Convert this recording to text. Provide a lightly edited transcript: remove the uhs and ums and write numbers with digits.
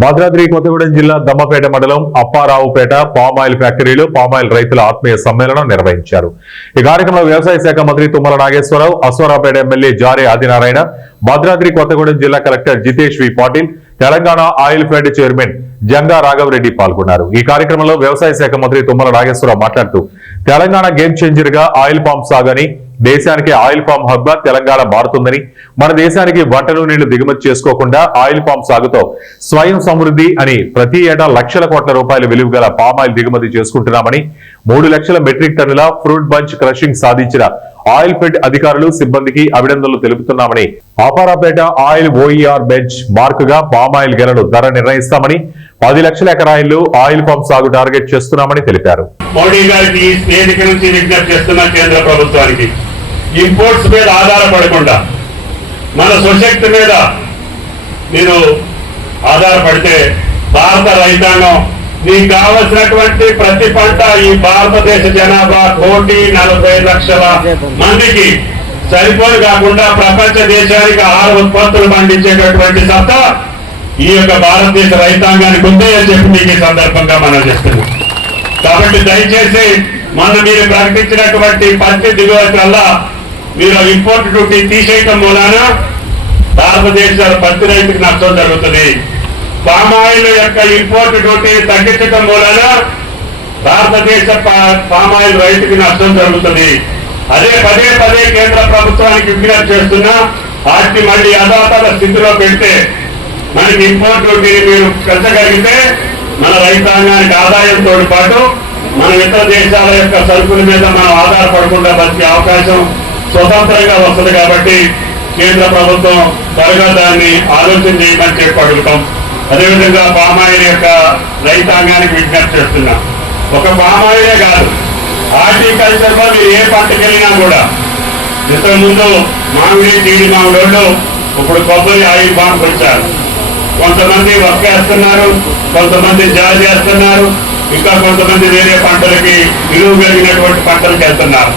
భద్రాద్రి కొత్తగూడెం జిల్లా దమ్మపేట మండలం అప్పారావుపేట పామాయిల్ ఫ్యాక్టరీలో పామాయిల్ రైతుల ఆత్మీయ సమ్మేళనం నిర్వహించారు. ఈ కార్యక్రమంలో వ్యవసాయ శాఖ మంత్రి తుమ్మల నాగేశ్వరరావు, అశ్వారావుపేట ఎమ్మెల్యే జారే ఆదినారాయణ, భద్రాద్రి కొత్తగూడెం జిల్లా collector Jitesh V Patil, Telangana oil fed chairman Janga Raghava Reddy పాల్గొన్నారు. ఈ కార్యక్రమంలో వ్యవసాయ శాఖ మంత్రి తుమ్మల నాగేశ్వరరావు మాట్లాడుతూ తెలంగాణ గేమ్ చేంజర్ గా ఆయిల్ పామ్ సాగని, దేశానికి ఆయిల్ పామ్ హబ్ గా తెలంగాణ మారుతుందని, మన దేశానికి వంట నూనెలు దిగుమతి చేసుకోకుండా ఆయిల్ పామ్ సాగుతో స్వయం సమృద్ధి అని ప్రతి ఏటా లక్షల కోట్ల రూపాయల విలువ గల పామాయిల్ దిగుమతి చేసుకుంటున్నామని, 3 లక్షల మెట్రిక్ టన్నుల ఫ్రూట్ బంచ్ క్రషింగ్ సాధించిన ఆయిల్ ఫెడ్ అధికారులు సిబ్బందికి అభినందనలు తెలుపుతున్నామని, అపారాపేట ఆయిల్ ఓఈఆర్ బెంచ్ మార్క్ గా పామాయిల్ గెలలు ధర నిర్ణయిస్తామని, 10 లక్షల ఎకరాయిల్లో ఆయిల్ పామ్ సాగు టార్గెట్ చేస్తున్నామని తెలిపారు. మోడీ గారికి వేదిక నుంచి విజ్ఞప్తి చేస్తున్న కేంద్ర ప్రభుత్వానికి ఇంపోర్ట్స్ మీద ఆధారపడకుండా మన స్వశక్తి మీద మీరు ఆధారపడితే భారత రైతాంగం మీకు కావలసినటువంటి ప్రతి పంట ఈ భారతదేశ జనాభా 1,40,00,000 మందికి సరిపోయి కాకుండా ప్రపంచ దేశానికి ఆహార ఉత్పత్తులు పండించేటటువంటి సత్తా ఈ యొక్క భారతదేశ రైతాంగానికి ఉందే అని చెప్పి మీకు ఈ సందర్భంగా మనం చేస్తున్నాం. కాబట్టి దయచేసి మొన్న మీరు ప్రకటించినటువంటి పత్తి దిగుమతి వల్ల మీరు ఇంపోర్ట్ డ్యూటీ తీసేయటం మూలాన భారతదేశ పత్తి రైతుకి నష్టం జరుగుతుంది. పామాయిల్ యొక్క ఇంపోర్ట్ డ్యూటీ తగ్గించడం మూలాన భారతదేశ పామాయిల్ రైతుకి నష్టం జరుగుతుంది. అదే పదే పదే కేంద్ర ప్రభుత్వానికి విజ్ఞప్తి చేస్తున్నా వాటిని మళ్ళీ యథాతథ స్థితిలో పెడితే మనకి ఇంపోర్ట్ డ్యూటీని మీరు పెంచగలిగితే మన రైతాంగానికి ఆదాయంతో పాటు మన ఇతర దేశాల యొక్క సరుకుల మీద మనం ఆధారపడకుండా బతికే అవకాశం స్వతంత్రంగా వస్తుంది. కాబట్టి కేంద్ర ప్రభుత్వం త్వరగా దాన్ని ఆలోచన చేయమని చెప్పి అడుగుతాం. అదేవిధంగా పామాయిల్ యొక్క రైతాంగానికి విజ్ఞప్తి చేస్తున్నాం. ఒక పామాయిలే కాదు, హార్టికల్చర్ లో మీరు ఏ పంటకి వెళ్ళినా కూడా ఇంతకుముందు మామిడి జీడి మామిడి ఇప్పుడు కొబ్బరి ఆయిల్ పామ్ వచ్చారు. కొంతమంది వక్కేస్తున్నారు, కొంతమంది జాలి చేస్తున్నారు, ఇంకా కొంతమంది వేరే పంటలకి విలువ కలిగినటువంటి పంటలకు వెళ్తున్నారు.